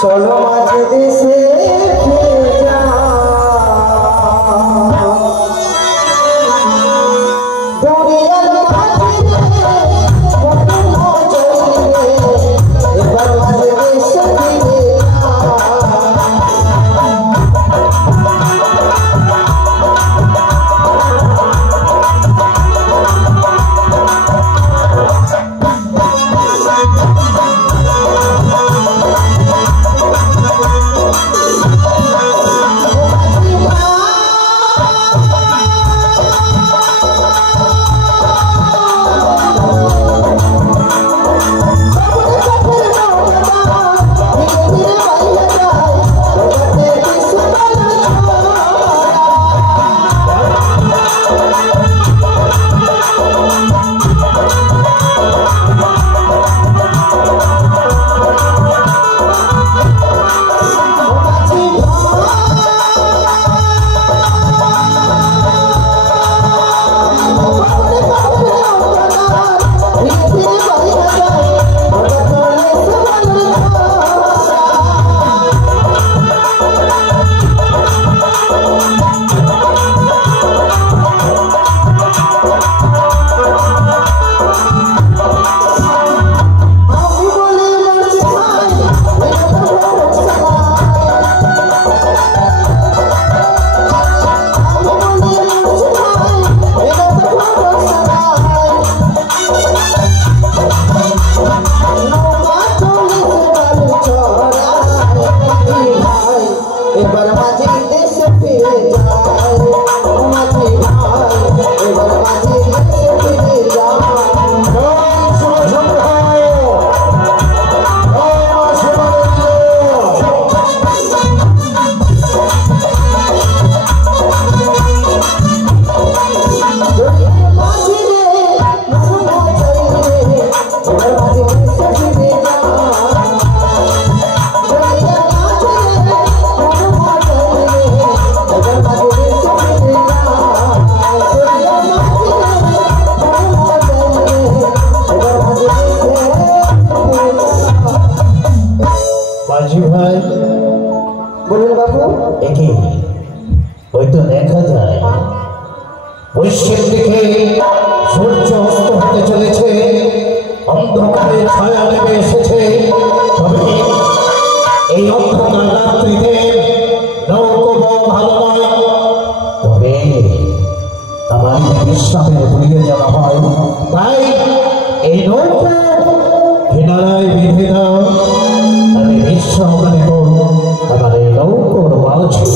চলো মাঝে দেশে পশ্চিম দিকে সূর্য অস্ত হতে চলেছে, অন্ধকারে ছায়া নেমে এসেছে। তবে এই অন্ধকার রাত্রিতে নৌকো ভালো নয়, তবে আমার বিশ্বাসে ভুলিয়ে যাওয়া হয়। তাই এই নৌকো কিনারায় বেঁধে দাও, আমি বিশ্বাস নেব আমার এই নৌকোর মাঝে।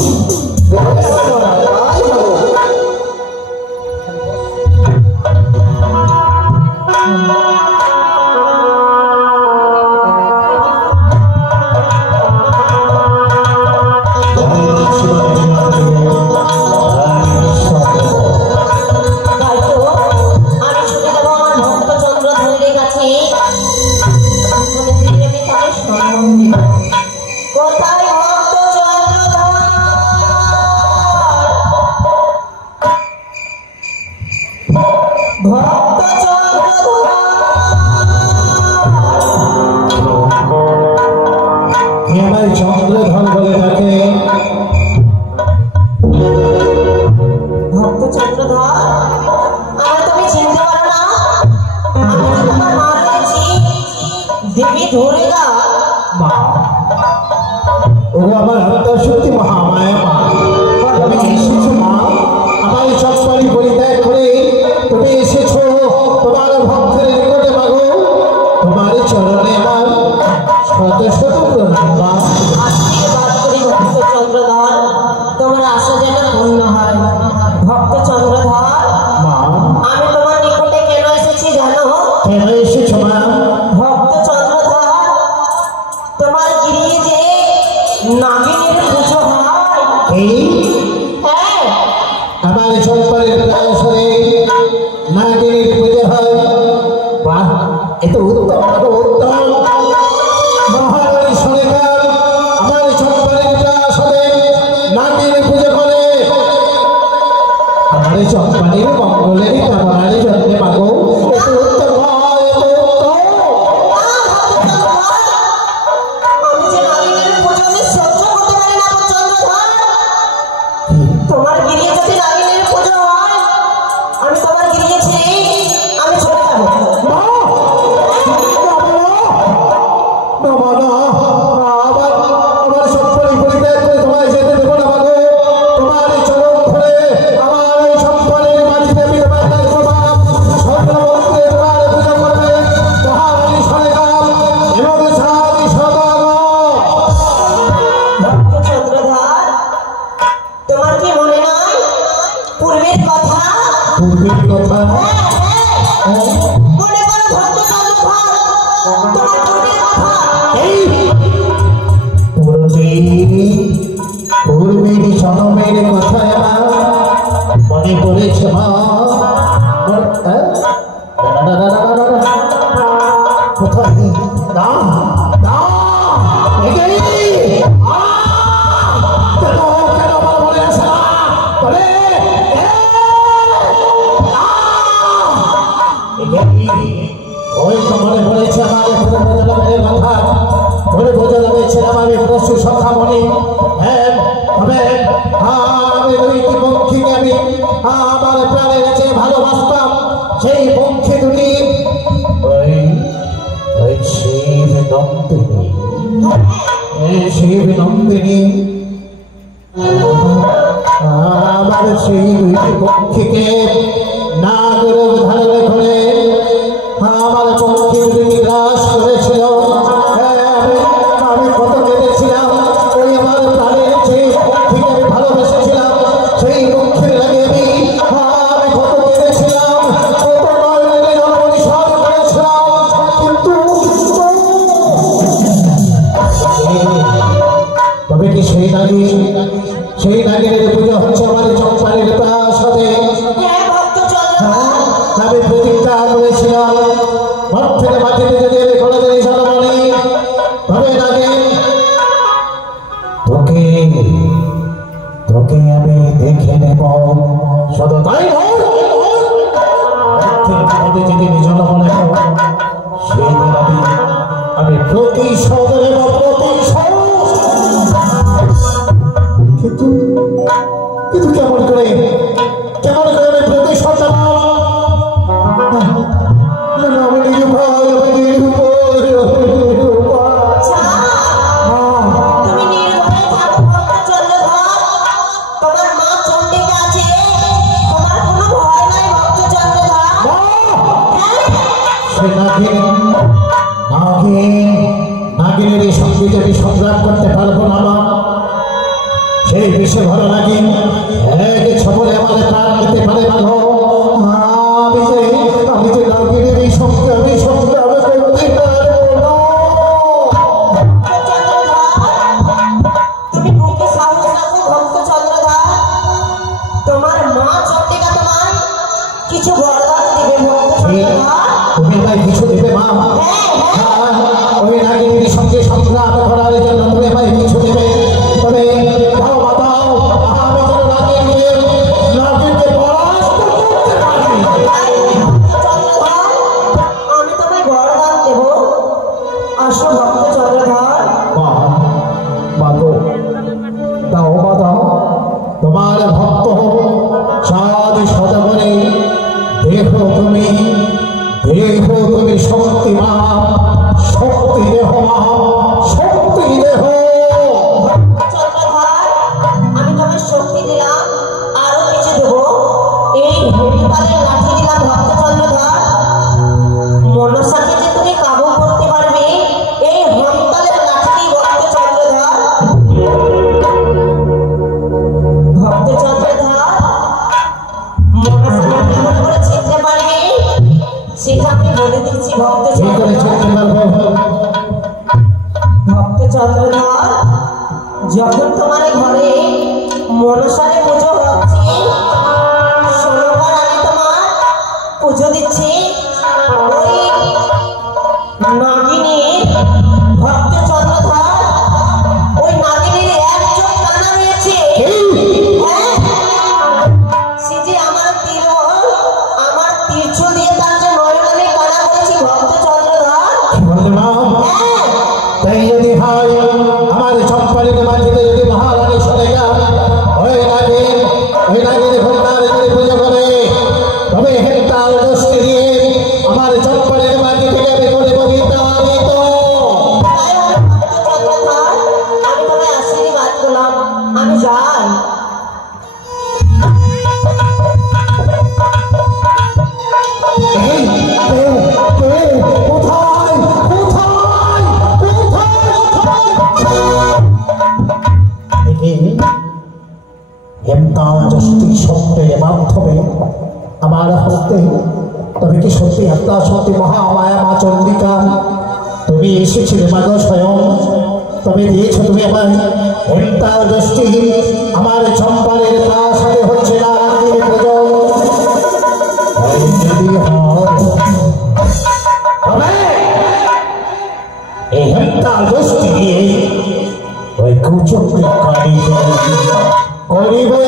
চম্পানির মঙ্গলের কামনার জন্য মাগো এত উত্তম কোথায় না না কেন আমার মনে আসে না তবে ওই তো মনে পড়েছে আমার বোঝালামের কথা মনে বোঝানো হয়েছিলাম আমি পশু সখা মনে তবে আমি ওই পক্ষীকে আমি আমার প্রাণের চেয়ে ভালোবাসতাম সেই পক্ষী দুটি শিব নন্দিনী আমার সেই দুইটি পক্ষীকে না গৌরব ধারণে করে আমার পক্ষী দুটি গ্রাস করেছিল আমি কত কেঁদেছিলাম ওই আমার প্রাণের সেই পক্ষীকে আমি ভালোবেসেছিলাম সেই পক্ষীর লাগে আমি কত কেঁদেছিলাম কত অনুসরণ করেছিলাম কিন্তু তবে কি সেই নাগিনের পুজো হচ্ছে আমার চম্পানের প্রাসাদে আমি প্রতিজ্ঞা করেছিলাম থেকে মাটিতে যদি আমি কোনোদিন সরমণি তবে নাগে তোকে আমি দেখে নেব শুধু তাই যদি নিজন মনে সেই দিন আমি প্রতিশোধ নেব প্রতিশোধ কিন্তু কেমন করে আমি প্রতিশোধ আমি নিজে ভাই নাগিনের সঙ্গে যদি সংগ্রাম করতে পারবো না সেই বিষে ভালো নাগিন এক ছবলে আমার প্রাণ নিতে পারে মাঘ আমি যে নাগিনের এই সঙ্গে আমি সংগ্রাম করতে পারবো না তোমার মা চন্ডিকা তোমার কিছু বরদান দেবে তুমি ভাই কিছু দেবে মা ওই নাগিনীর সঙ্গে সংগ্রাম করার জন্য তুমি ভাই কিছু দেবে তবে দাও মা দাও আমি যেন নাগিনকে পরাস্ত করতে পারি আমি তোমায় বরদান দেব আসো ভক্ত চন্দ্রধর মা গো দাও মা দাও তোমার ভক্ত সাধু সদাগরে দেখো তুমি শক্তিমান শক্তি দেহ শক্তি দেহ আমি তোমার শক্তি দিলাম আরো কিছু দেবো এই হরিপালের লাঠি দিলাম ভক্ত চন্দ্রধর মনসাকে যে তুমি কাবু করতে পারবে এই হরিপালের লাঠি ভক্ত চন্দ্রধর মনসাকে কেমন করে চিনতে পারবে সেটা আমি বলে দিচ্ছি ভক্ত চন্দ্রধর যখন তোমার ঘরে মনসারে পুজো হচ্ছে ষোলোবার আমি তোমার পুজো দিচ্ছি ওই নাগিনীর ভক্ত চন্দ্রধর ওই নাগিনীর এক চোখ কানা রয়েছে সে যে আমার তীর্থ দিয়ে তার যে নয়ন আমি কানা করেছি ভক্ত চন্দ্রধর তাই যদি হয় আমার চম্পালিতে মাটিতে যদি মহারানী সরে যান ওই নাগিন ঘন্টার যদি পুজো করে তবে হেক্টার দোষকে দিয়ে আমার চম্পালিতে মাটি থেকে আমি করে বিতাড়িত আমি তোমায় আশীর্বাদ করলাম আমি যাই মাধ্যমে আমার হস্তে তবে কি সত্যি আপনার সত্যি মহামায়া মা চন্ডিকা তুমি এসেছিলে মাগ স্বয়ং তবে দিয়েছো তুমি আমার হেমতার দৃষ্টি আমার চম্পালের সাথে হচ্ছে না যদি হয় এই হেমতা গোষ্ঠী দিয়ে ওই কুচক্রি করিবে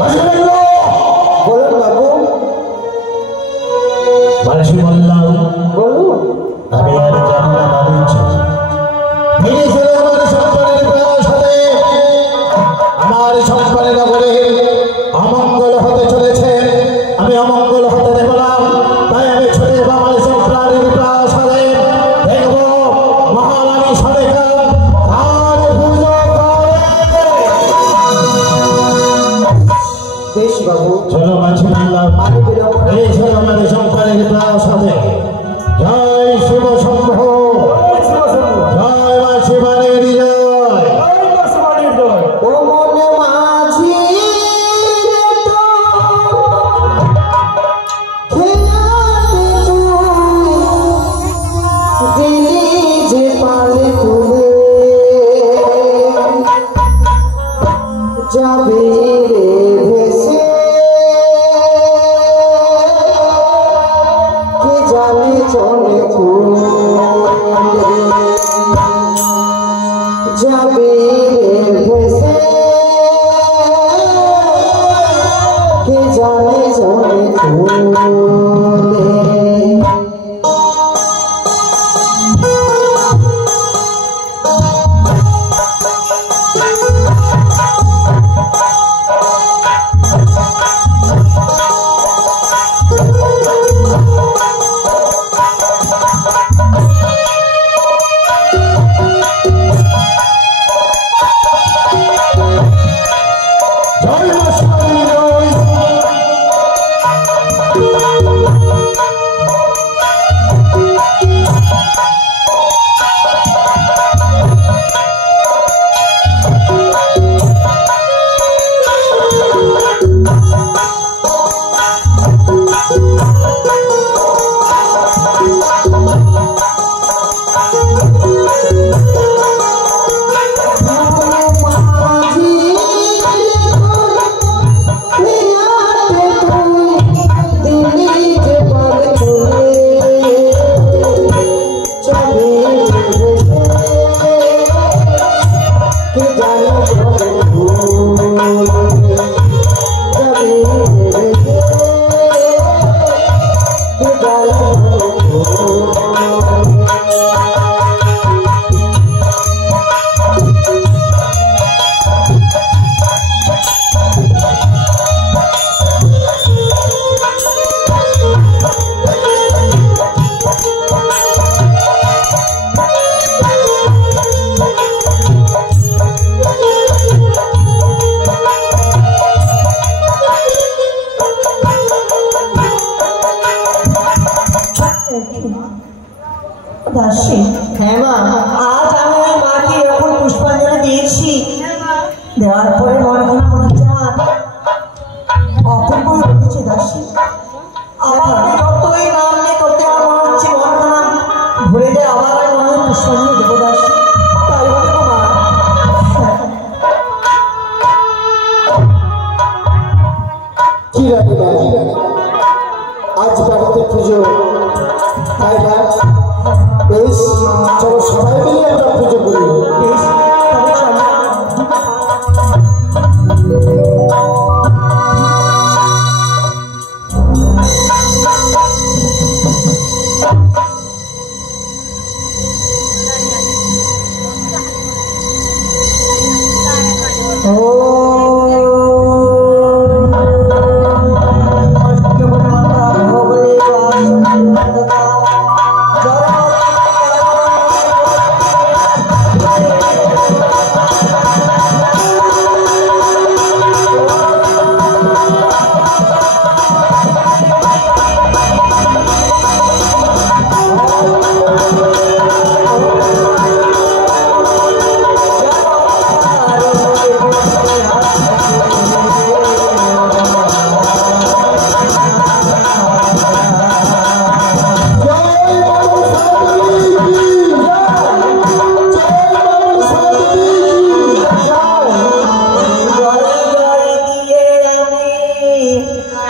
আমি বলুন বাবু, মাঝি বললাম বলুন। আমি আর জানি না ভাবছি ফিরে ফিরে আমার সন্তানের প্রয়াস হবে আমার সন্তানের নগরে অমঙ্গল হতে চলেছে আমি অমঙ্গল হতে দেব না তাই আমি ছুটে যাব আমার সন্তানের প্রয়াস হবে দেখব মহারানী সরকার কার পুজো করে বেশ বাবু, চলো মাঝি বললাম আমি বিলম্ব না- এই ছিল আমাদের সন্তানের প্রয়াস হবে জয় শিব শম্ভ জয় মা শিবানী বিজয় ও মনে মাঝি রে তো, খেলাতে তুই দিলি যে পালে তুলে, যাবে রে ভেসে, কে জানে চলে তুলে, যাবে রে ভেসে, কে জানে চলে তুলে। জয় মা শিবানী জয় মাঝি দিলি যে পালে তুলে, যাবে কে জানে চলে তুলে, যাবে কে জানে দাসী, হ্যাঁ মা, আজ আমি ওই মাকে এরকম পুষ্পাঞ্জলি দিয়েছি দেওয়ার পরে মনে হয় মনে হচ্ছে আমার অপূর্ব রেখেছে দাসী। আবার আমি যতই নাম নিয়ে তোকে আমার মনে হচ্ছে মনখানা ভরে যায়, আবার আমি মনে হয় পুষ্পাঞ্জলি দেবো দাসী। তাই বলে গো মা, কি রাখি বাবা, আজ বাড়িতে পুজো, তাই না? বেশ, চলো সবাই মিলে আমরা পুজো করি। বেশ তবে চলো। ও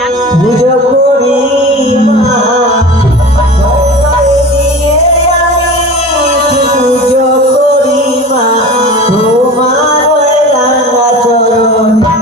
পুজো করি মা পুজো করি মা তোমার রাঙা চরণে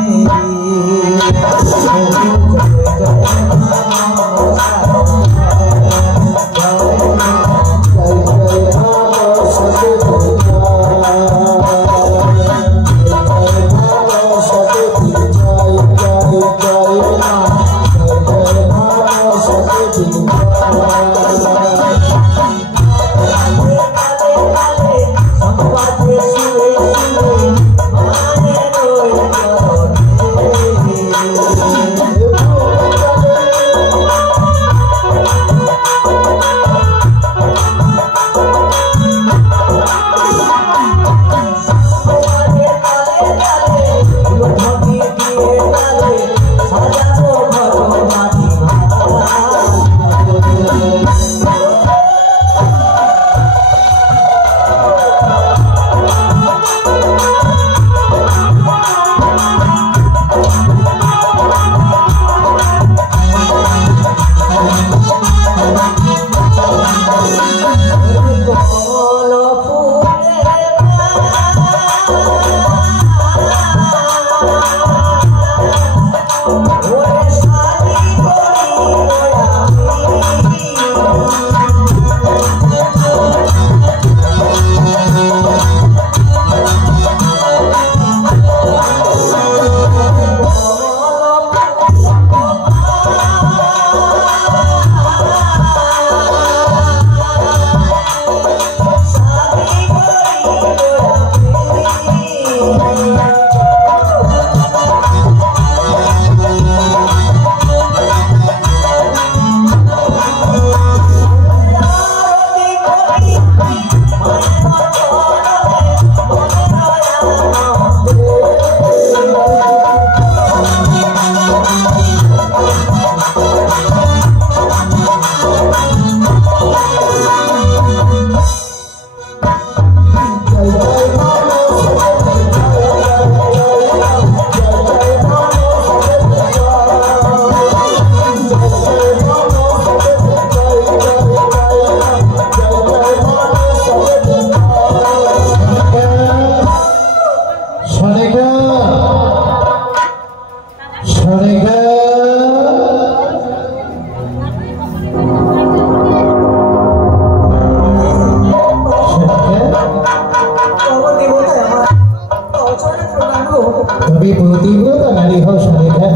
তুমি প্রতিব্রতা নারী হও সরেখা।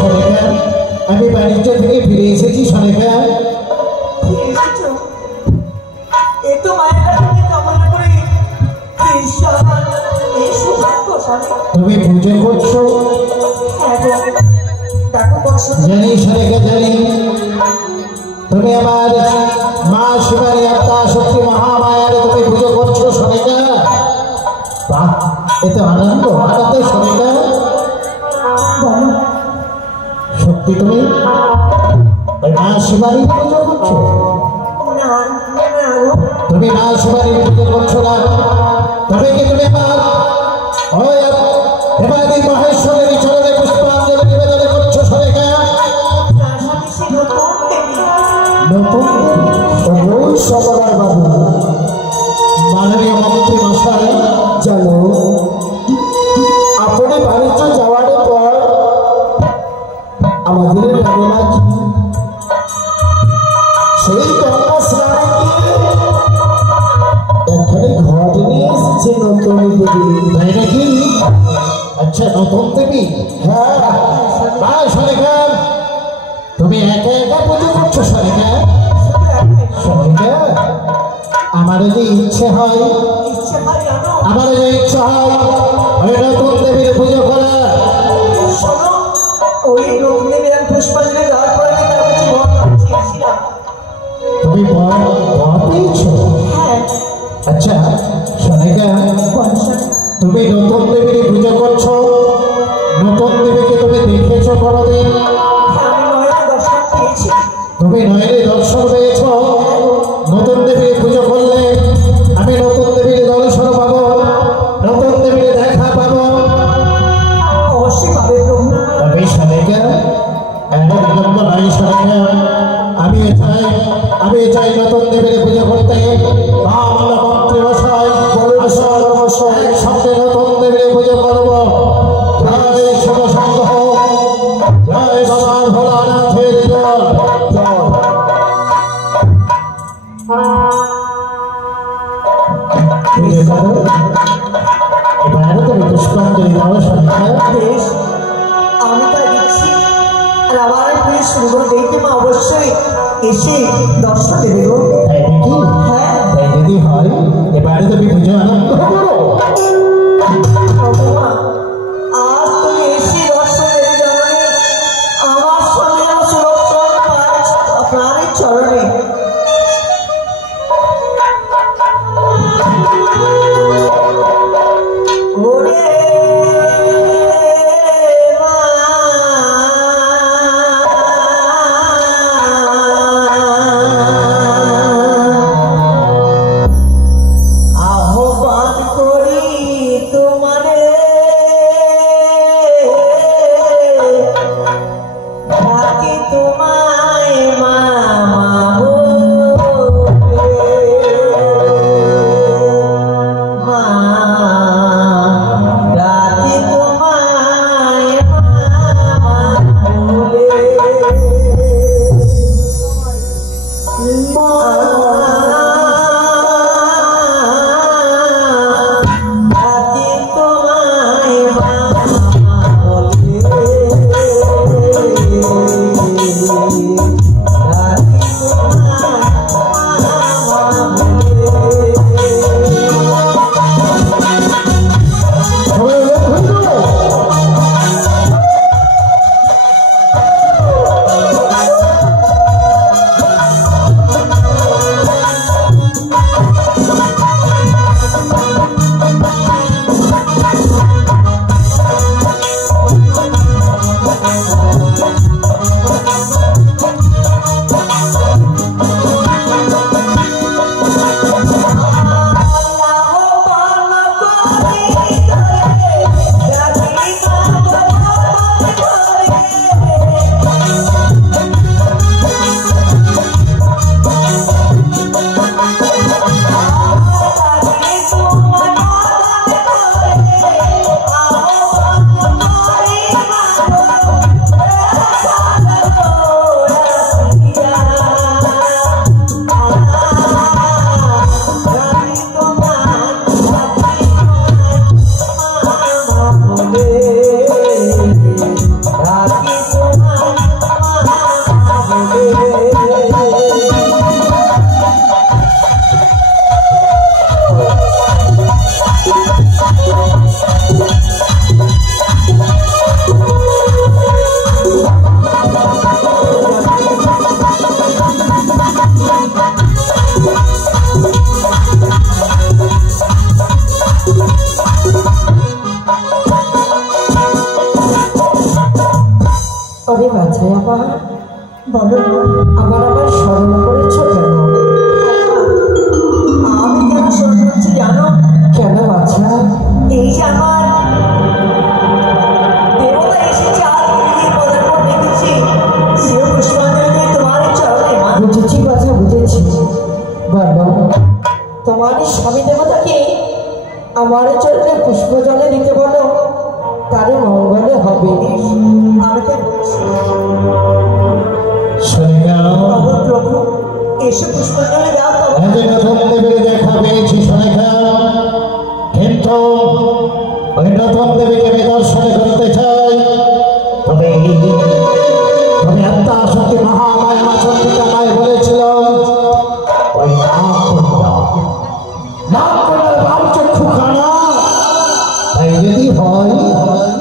সরেখা, আমি বাণিজ্য থেকে ফিরে এসেছি সরেখা। তুমি পুজো করছো জানি সরেখা, জানি তুমি আমার মা শিবানী আত্মা শক্তি মহামায়ার তুমি পুজো করছো সরেখা। বাহ, এত আনন্দ আনন্দ সরেখা। সত্যি তুমি ওই মা শিবানী পুজো করছো? তুমি মা শিবানী পুজো করছো না, তবে কি তুমি আমার ওই দেবাদি মহেশ্বরের চরণে পুষ্পাঞ্জলি নিবেদন করছো সরেখা? নতুন সবার বাবু মাননীয় মন্ত্রী মশাই জানো, আপনি বাণিজ্য যাওয়ার পর আমাদের লাগে নাকি সেই গঙ্গা স্নানে এখানে ঘট নিয়ে এসেছে নতুন দেবী, তাই নাকি? আচ্ছা, নতুন দেবী। হ্যাঁ সরেখা, তুমি একা একা পুজো করছো সরেখা? সরেখা, আমার যদি ইচ্ছে হয়, আমার যদি ইচ্ছা হয় ওই নতুন দেবীর পুজো করা, তুমি পেয়েছো? আচ্ছা সরেখা, তুমি নতুন দেবীর পুজো করছো, নতুন দেবীকে তুমি দেখেছো কোনোদিন? তুমি নয়নে দর্শন পেয়েছ? নতুন দেবীর পুজো করলে আমি নতুন দেবীর দর্শন পাবো, নতুন দেবীর দেখা পাবো। অবশ্যই পাবে আর আমার প্রিয় সুন্দর দেখতে মা অবশ্যই এসে দর্শন দেবে গো। তাই নাকি? হ্যাঁ তাই যদি হয় এবারে তুমি পুজো আনন্দ করো। বাবা, আজ তুমি এসে দর্শন দেবে জানালে আমার স্বামী আমার সুরক্ষণ প্রাণের চরণে। ওরে আহ্বান করি তোমারে ডাকি তোমায় মামা বলে। মা ডাকি তোমায় মামা বলে। মা ডাকি তোমায় মামা বলে। ডাকি আরে বাছাই আমার বলো আবার স্মরণ করেছ কেন? আমি কেন স্মরণ করছি জানো? কেন বাছা? এই যে আমার দেবতা এসেছে আর গৃহে পদার্পণ রেখেছি সেও পুষ্পাঞ্জলি দিয়ে তোমার চরণে মা। বুঝেছি বাছা, বুঝেছি। বলো তোমার স্বামী দেবতাকে আমার চরণে পুষ্প জলে দিতে বলো, তারে মঙ্গলে হবে। আমাকে বলছি শোনেগা প্রভু প্রভু এসে পুষ্পাঞ্জলি দাও তো। আজকে নতুন দেবীর দেখা পেয়েছি শোনেগা, কিন্তু ওই নতুন দেবীকে আমি দর্শনে করতে চাই। তবে তবে আত্মা শক্তি মহামায়া মা চন্ডিকা মায় বলেছিল ওই নাগকন্যার বাম চক্ষু খানা। তাই যদি হয়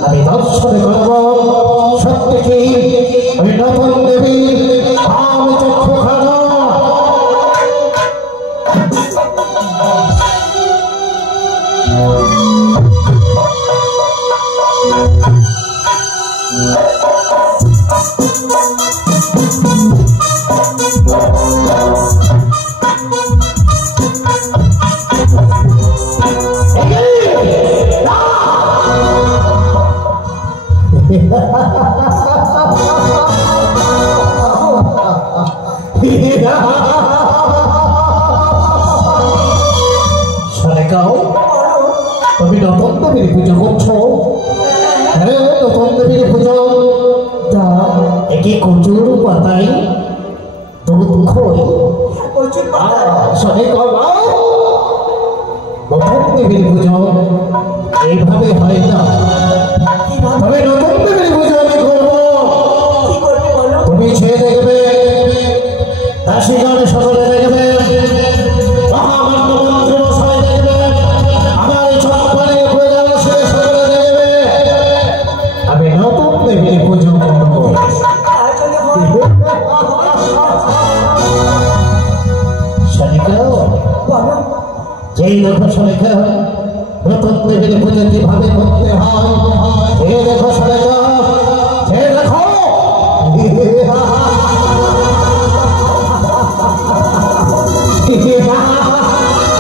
আমি দর্শনে করব সত্যি কি ওই নতুন দেবীর বাম চক্ষু খানা। শোনেগাও তুমি নতুন দেবীর পুজো করছো? হ্যাঁ, নতুন দেবীর পুজো। তা একে কচুর পাতায় দুধ খই প্রচুর পাতা শোনেগাও নতুন দেবীর পুজো এইভাবে হয় না। কিভাবে তবে নতুন দেবীর পুজো আমি করবো। কি করবে দেবীর পুজো করবো। যেই দেখো শোনেখা নতুন দেবীর পুজো কিভাবে করতে হয়, যে দেখো শোনেখা, যে দেখো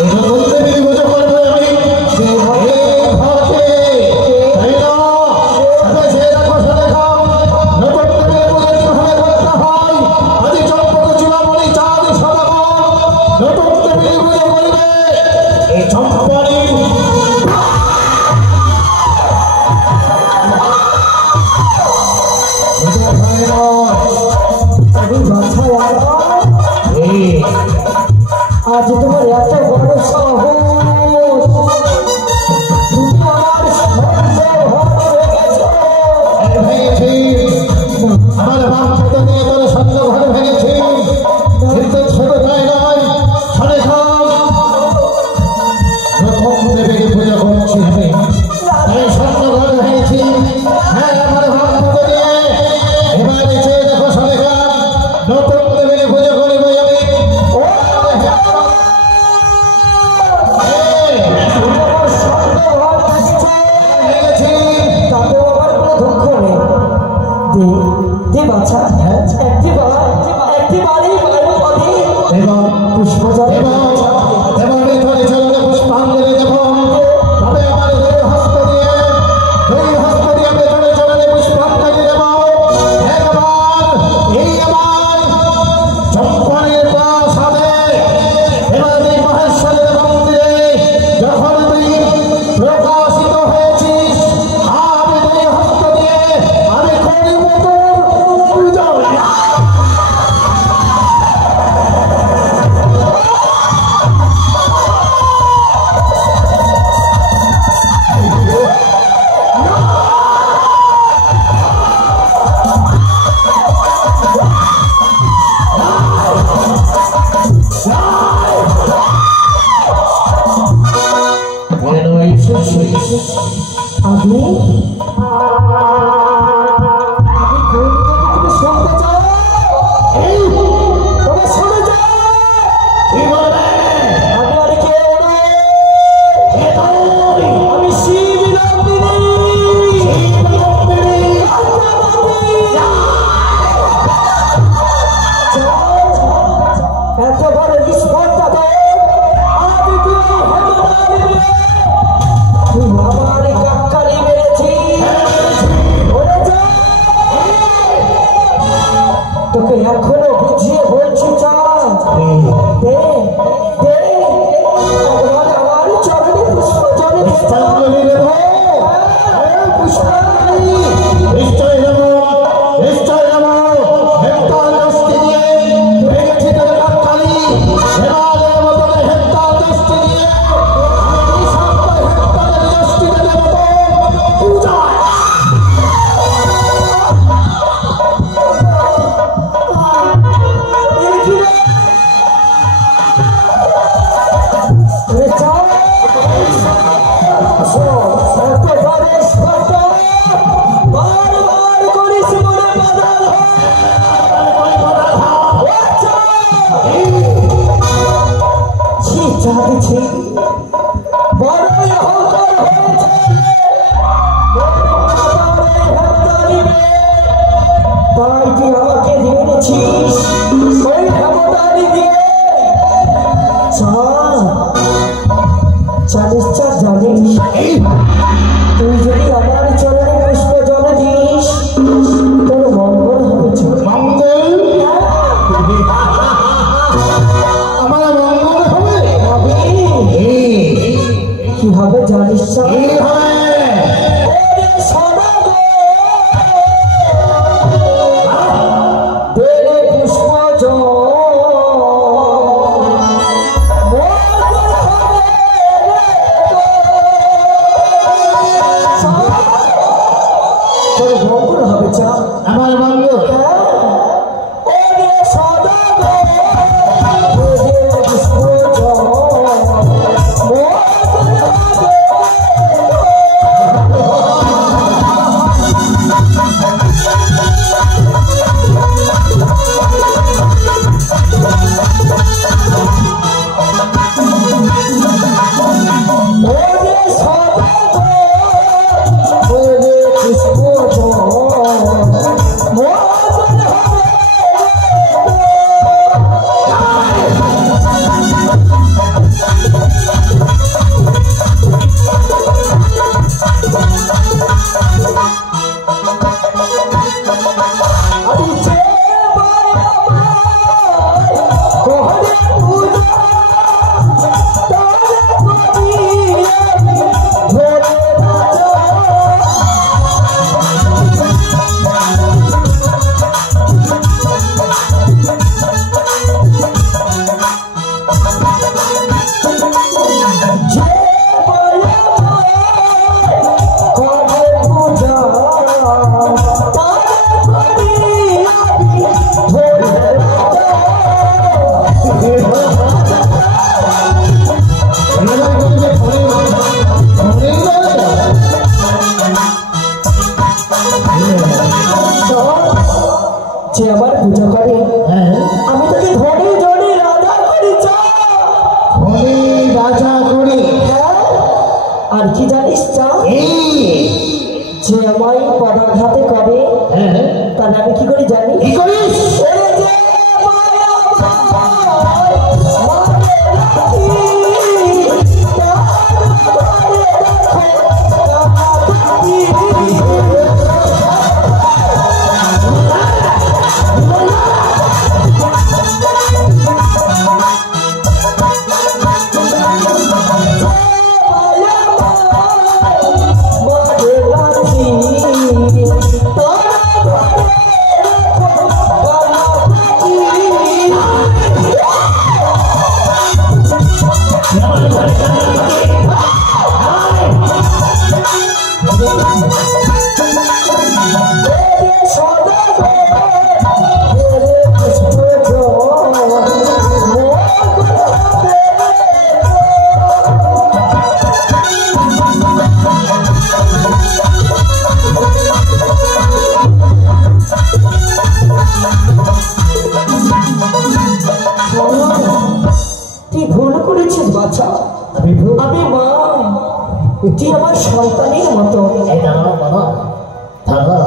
এরকম দেবীর পুজো করবো আমি। আজ তোমার এত বড় সাহস, তুমি আমার আমার বাচ্চাকে নিয়ে তোর সন্ধ্যা ঘর ভেঙেছি, কিন্তু ছোট তাই নয়। শোনে প্রথম দেবীকে পুজো করছি আমি, তাই সন্ধ্যা ঘর ভেঙেছি। হ্যাঁ, আমার বাচ্চাকে নিয়ে এবার এসে দেখো শোনে নতুন দেবীকে পুজো করবো আমি। পুষ্পাঞ্জলি দেব, তবে আমার দুই হস্ত দিয়ে চরণে পুষ্পাঞ্জলি দেব। এবার চম্পনের প্রাসাদে, এবার মহেশ্বরের মন্দিরে যখন তুই প্রকাশিত হয়েছিস, আমি দুই হস্ত দিয়ে আমি করব তোর পূজা। আমি শুনতে চাই, তবে শুনে যাও। আমি শিব এত বড় স্পর্ধা আমি আমার কাকারি মেরেছি, তোকে এখনো বুঝিয়ে বলছি আমার চরণে পুষ্পাঞ্জলি দেব। নিশ্চয় দেব, নিশ্চয় দেব। হেক্টর দোষটি দিয়ে ভেঙেছি তোর কাকালি, এবার মতো হেক্টর দোষটি দিয়ে আমি হেক্টরের দোষটিতে দেব পূজা। বড়ই অহংকার হয়েছে, তাই তুই আমাকে ধরেছিস ওই ক্ষমতারি দিয়ে। জানিস তুই যদি আমার চরণে পুষ্প জল দিস, তোর মঙ্গল হবে। মঙ্গল আমার মঙ্গল হবে, কি হবে জানিস? পুষ্প জল মঙ্গল হবে। আমার মঙ্গল পুষ্প জল যে আমার পূজা করে হ্যাঁ আমি তাকে ধরে ধরে রাজা করি ধনী রাজা করি। হ্যাঁ আর কি জানিস চা যে আমায় পদাঘাতে করে হ্যাঁ তাহলে আমি কি করে জানি কি করিস? এই যে মায়া মায় মারে রাখি, তার ঘরে দেখো তাহারি। তুই ভুল করেছিস বাচ্চা, আমি ভুল আমি মা, তুই আমার সন্তানের মতো। এই দাঁড়াও বাবা, দাঁড়াও,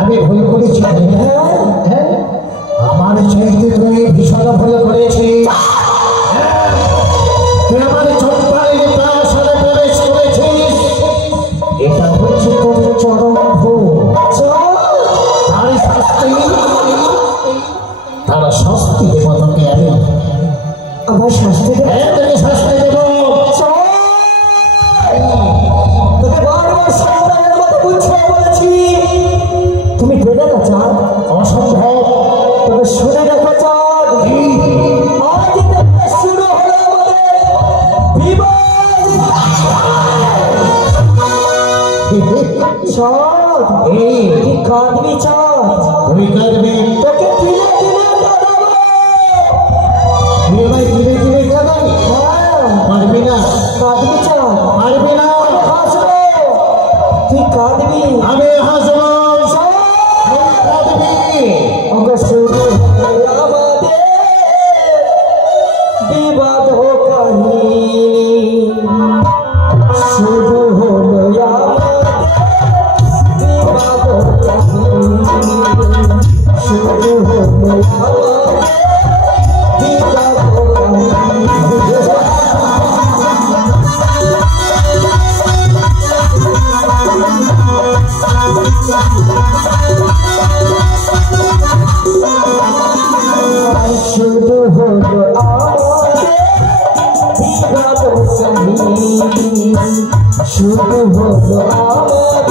আমি ভুল করেছি। হ্যাঁ আমার চাইতে তুমি ভীষণ ভুল করেছিস। তুই আমার চম্পারের প্রাসাদে প্রবেশ করেছিস, এটা হচ্ছে তোর চরম ভুল। তার শাস্তি দেব তোকে আমি। আমার শাস্তি দেবে? হ্যাঁ তোকে শাস্তি দেব। তোকে বারবার সন্তানের মতো বুঝিয়ে বলেছি, তুমি দেবে না চাঁদ? অসম্ভব। তবে শুনে রাখো চাঁদ, আজ থেকে শুরু হলো আমাদের বিবাহ। চাঁদ তুই কাঁদবি, চাঁদ তুমি কাঁদবে, তোকে কিনে কিনে কাঁদাবো। তুই আমায় কিনে কিনে কাঁদাবি। পারবি না, কাঁদবি চাঁদ, পারবি না। হাসবো, তুই কাঁদবি, আমি হাসব, তুই কাঁদবি। अगर शुरू আমাদের বিবাদ কাহিনী, শুরু হলো আমাদের বিবাদ কাহিনী, শুরু হলো আমাদের বিবাদ শুরু হলো আমাদের বিবাদ কাহিনী, শুরু হলো আমাদের বিবাদ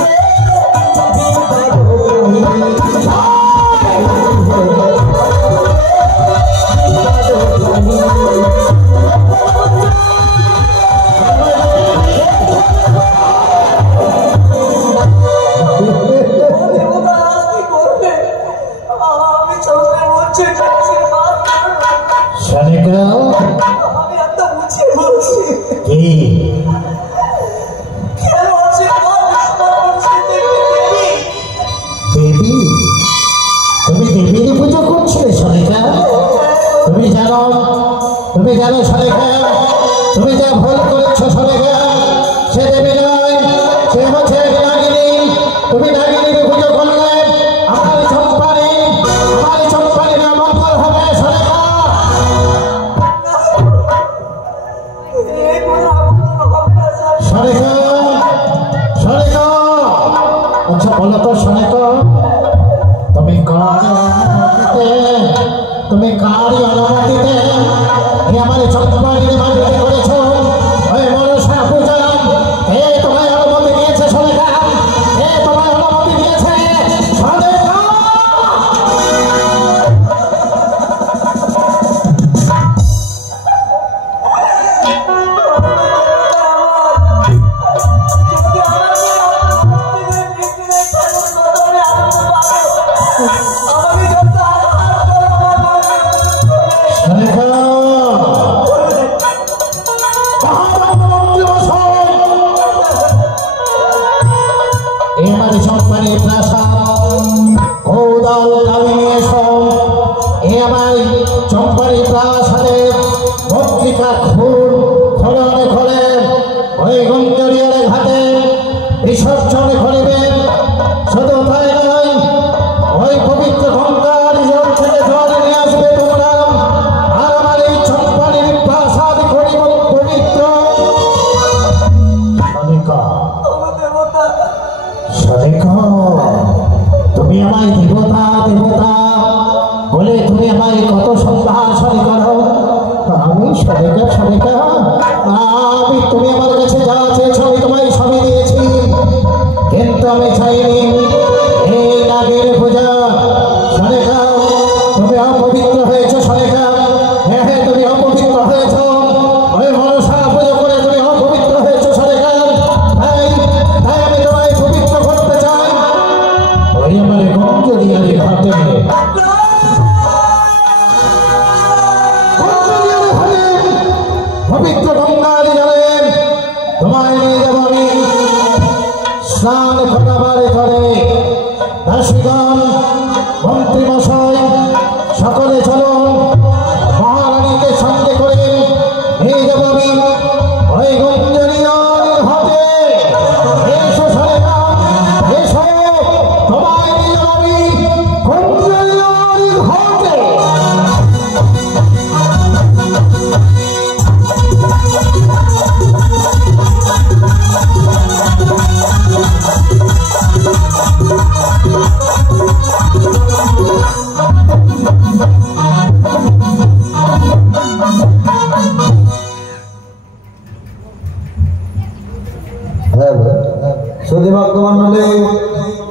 শালিকা, আমি এত বুঝিয়ে বলছি কি কেন আছে দেবী? তুমি দেবীর পুজো করছিলে শালিকা? তুমি জানো শালিকা, তুমি যা ভুল করেছো শালিকা, সে দেবী নয়, সে হচ্ছে এক নাগিনী। তুমি নাগিনীর পুজো করলে আমার চম্পারি নামকল হবে শালিকা। শালিকা, শালিকা, আচ্ছা বলো তো শালিকা, তুমি কারি অনুমতিতে আমার চম্পারির মাঝে করেছ ওই মনসা পূজা? কে তোমায় অনুমতি দিয়েছে শালিকা? কে তোমায় অনুমতি দিয়েছে শালিকা? গঞ্জরিয়ারি ঘাটে পবিত্র গঙ্গার জলে তোমায় নিয়ে যাব আমি স্নান করাবারে করে। দাসীগণ, মন্ত্রীমশাই, সকলে চলুন, মহারানীকে সঙ্গে করে নিয়ে যাব আমি ওই গঞ্জরিয়ার ঘাটে। এসো সরেনা, এসো, তোমায় নিয়ে যাব আমি গঞ্জরিয়ার ঘাটে। সুধী ভক্তমণ্ডলী,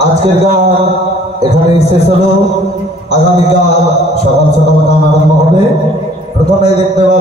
আজকের গান এখানে শেষ হলো। আগামীকাল সকাল সকাল গান আরম্ভ হবে। প্রথমে দেখতে পাবেন